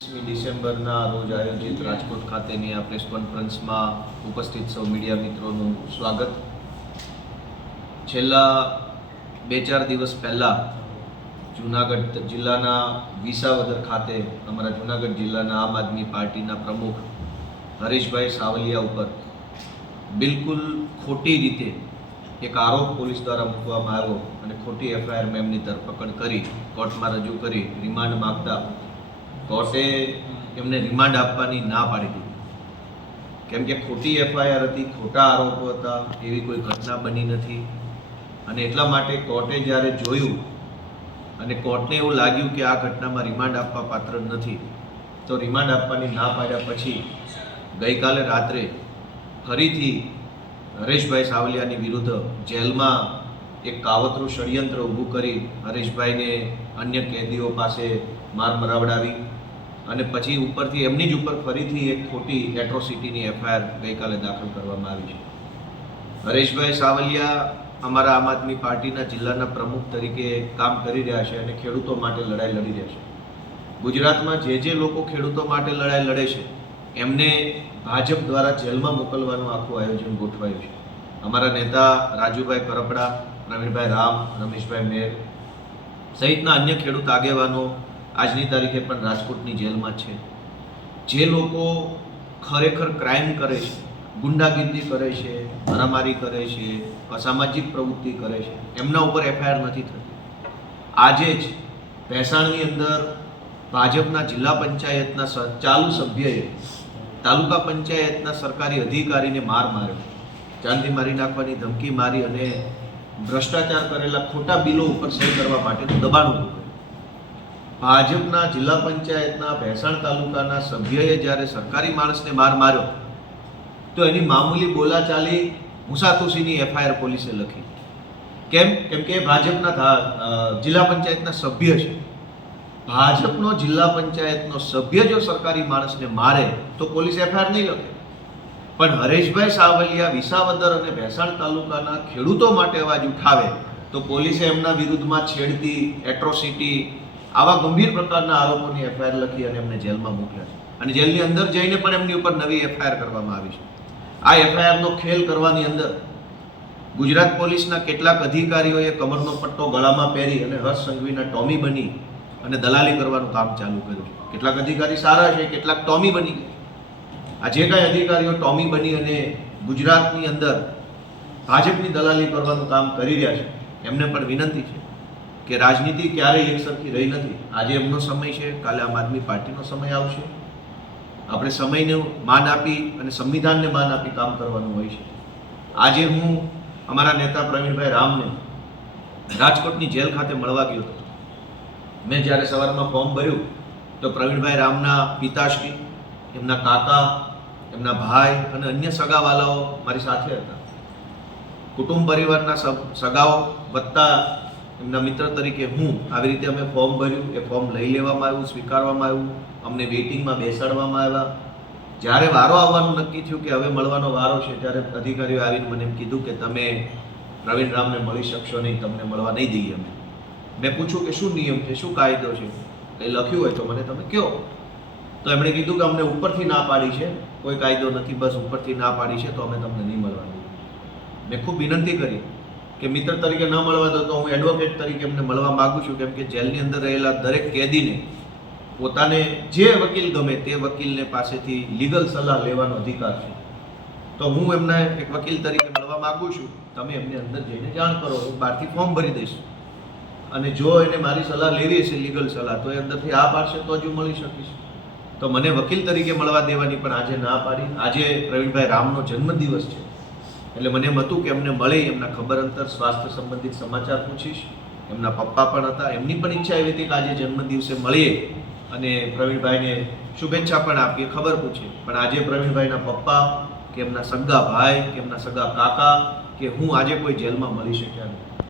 ડિસેમ્બરના રોજ આયોજિત રાજકોટ ખાતેની આ પ્રેસ કોન્ફરન્સમાં ઉપસ્થિત સૌ મીડિયા મિત્રોનું સ્વાગત. છેલ્લા 2-4 દિવસ પહેલાં જૂનાગઢ જિલ્લાના વિસાવદર ખાતે અમારા જૂનાગઢ જિલ્લાના આમ આદમી પાર્ટીના પ્રમુખ હરીશભાઈ સાવલિયા ઉપર બિલકુલ ખોટી રીતે એક આરોપ પોલીસ દ્વારા મૂકવામાં આવ્યો અને ખોટી એફઆઈઆર મેમની ધરપકડ કરી કોર્ટમાં રજૂ કરી રિમાન્ડ માગતા કોર્ટે એમને રિમાન્ડ આપવાની ના પાડી દીધી. કેમ કે ખોટી એફઆઈઆર હતી, ખોટા આરોપો હતા, એવી કોઈ ઘટના બની નથી. અને એટલા માટે કોર્ટે જ્યારે જોયું અને કોર્ટને એવું લાગ્યું કે આ ઘટનામાં રિમાન્ડ આપવા પાત્ર નથી, તો રિમાન્ડ આપવાની ના પાડ્યા પછી ગઈકાલે રાત્રે ફરીથી હરેશભાઈ સાવલિયાની વિરુદ્ધ જેલમાં એક કાવતરું ષડયંત્ર ઊભું કરી હરેશભાઈને અન્ય કેદીઓ પાસે માર મરાવડાવી અને પછી ઉપરથી એમની જ ઉપર ફરીથી એક ખોટી એટ્રોસિટીની એફઆઈઆર ગઈકાલે દાખલ કરવામાં આવી છે. હરેશભાઈ સાવલિયા અમારા આમ આદમી પાર્ટીના જિલ્લાના પ્રમુખ તરીકે કામ કરી રહ્યા છે અને ખેડૂતો માટે લડાઈ લડી રહ્યા છે. ગુજરાતમાં જે લોકો ખેડૂતો માટે લડાઈ લડે છે એમને ભાજપ દ્વારા જેલમાં મોકલવાનું આખું આયોજન ગોઠવાયું છે. અમારા નેતા રાજુભાઈ કરપડા, પ્રવીણભાઈ રામ, રમેશભાઈ મેર સહિતના અન્ય ખેડૂત આગેવાનો આજની તારીખે પણ રાજકોટની જેલમાં છે. જે લોકો ખરેખર ક્રાઇમ કરે છે, ગુંડાગીરી કરે છે, મારામારી કરે છે, અસામાજિક પ્રવૃત્તિ કરે છે, એમના ઉપર એફઆઈઆર નથી થતી. આજે જ ભેસાણની અંદર ભાજપના જિલ્લા પંચાયતના ચાલુ સભ્યએ તાલુકા પંચાયતના સરકારી અધિકારીને માર માર્યો, ચાંદી મારી નાખવાની ધમકી મારી અને ભ્રષ્ટાચાર કરેલા ખોટા બિલો ઉપર સહી કરવા માટેનું દબાણ ઊભું કર્યું. ભાજપના જિલ્લા પંચાયતના ભેસાણ તાલુકાના સભ્યએ જ્યારે સરકારી માણસને માર માર્યો તો એની મામૂલી બોલાચાલી મુસાતુસીની એફઆઈઆર પોલીસે લખી. કેમ કે ભાજપના જિલ્લા પંચાયતના સભ્ય છે. ભાજપનો જિલ્લા પંચાયતનો સભ્ય જો સરકારી માણસને મારે તો પોલીસ એફઆઈઆર નહીં લખે. પણ હરેશભાઈ સાવલિયા વિસાવદર અને ભેસાણ તાલુકાના ખેડૂતો માટે અવાજ ઉઠાવે તો પોલીસે એમના વિરુદ્ધમાં છેડતી, એટ્રોસિટી આવા ગંભીર પ્રકારના આરોપોની એફઆઈઆર લખી અને એમને જેલમાં મોકલ્યા છે. અને જેલની અંદર જઈને પણ એમની ઉપર નવી એફઆઈઆર કરવામાં આવી છે. આ એફઆઈઆરનો ખેલ કરવાની અંદર ગુજરાત પોલીસના કેટલાક અધિકારીઓએ કમરનો પટ્ટો ગળામાં પહેરી અને હર્ષ સંઘવીના ટોમી બની અને દલાલી કરવાનું કામ ચાલુ કર્યું છે. કેટલાક અધિકારી સારા છે, કેટલાક ટોમી બની ગયા. આ જે કાંઈ અધિકારીઓ ટોમી બની અને ગુજરાતની અંદર ભાજપની દલાલી કરવાનું કામ કરી રહ્યા છે એમને પણ વિનંતી છે કે રાજનીતિ ક્યારેય એકસરખી રહી નથી. આજે એમનો સમય છે, કાલે આમ આદમી પાર્ટીનો સમય આવશે. આપણે સમયને માન આપી અને સંવિધાનને માન આપી કામ કરવાનું હોય છે. આજે હું અમારા નેતા પ્રવીણભાઈ રામને રાજકોટની જેલ ખાતે મળવા ગયો હતો. મેં જ્યારે સવારમાં ફોર્મ ભર્યું તો પ્રવીણભાઈ રામના પિતાશ્રી, એમના કાકા, એમના ભાઈ અને અન્ય સગાવાલાઓ મારી સાથે હતા. કુટુંબ પરિવારના સગાઓ વત્તા એમના મિત્ર તરીકે હું આવી રીતે અમે ફોર્મ ભર્યું. એ ફોર્મ લઈ લેવામાં આવ્યું, સ્વીકારવામાં આવ્યું, અમને વેઇટિંગમાં બેસાડવામાં આવ્યા. જ્યારે વારો આવવાનું નક્કી થયું કે હવે મળવાનો વારો છે ત્યારે અધિકારીઓ આવીને મને એમ કીધું કે તમે પ્રવીણ રામને મળી શકશો નહીં, તમને મળવા નહીં દઈએ અમે. મેં પૂછ્યું કે શું નિયમ છે, શું કાયદો છે, કંઈ લખ્યું હોય તો મને તમે કહો. તો એમણે કીધું કે અમને ઉપરથી ના પાડી છે, કોઈ કાયદો નથી, બસ ઉપરથી ના પાડી છે તો અમે તમને નહીં મળવા દઈએ. મેં ખૂબ વિનંતી કરી કે મિત્ર તરીકે ન મળવા દો તો હું એડવોકેટ તરીકે એમને મળવા માગું છું. કેમ કે જેલની અંદર રહેલા દરેક કેદીને પોતાને જે વકીલ ગમે તે વકીલને પાસેથી લીગલ સલાહ લેવાનો અધિકાર છે. તો હું એમને એક વકીલ તરીકે મળવા માગું છું. તમે એમને અંદર જઈને જાણ કરો, હું બહારથી ફોર્મ ભરી દઈશ. અને જો એને મારી સલાહ લેવી હશે, લીગલ સલાહ, તો એ અંદરથી આ પાડશે તો જ હું મળી શકીશ. તો મને વકીલ તરીકે મળવા દેવાની પણ આજે ના પાડી. આજે પ્રવીણભાઈ રામનો જન્મદિવસ છે એટલે મને એમ હતું કે એમને મળી, એમના ખબર અંતર, સ્વાસ્થ્ય સંબંધિત સમાચાર પૂછીશ. એમના પપ્પા પણ હતા, એમની પણ ઈચ્છા એવી હતી કે આજે જન્મદિવસે મળીએ અને પ્રવીણભાઈને શુભેચ્છા પણ આપીએ, ખબર પૂછીએ. પણ આજે પ્રવીણભાઈના પપ્પા કે એમના સગા ભાઈ કે એમના સગા કાકા કે હું આજે કોઈ જેલમાં મળી શક્યા નથી.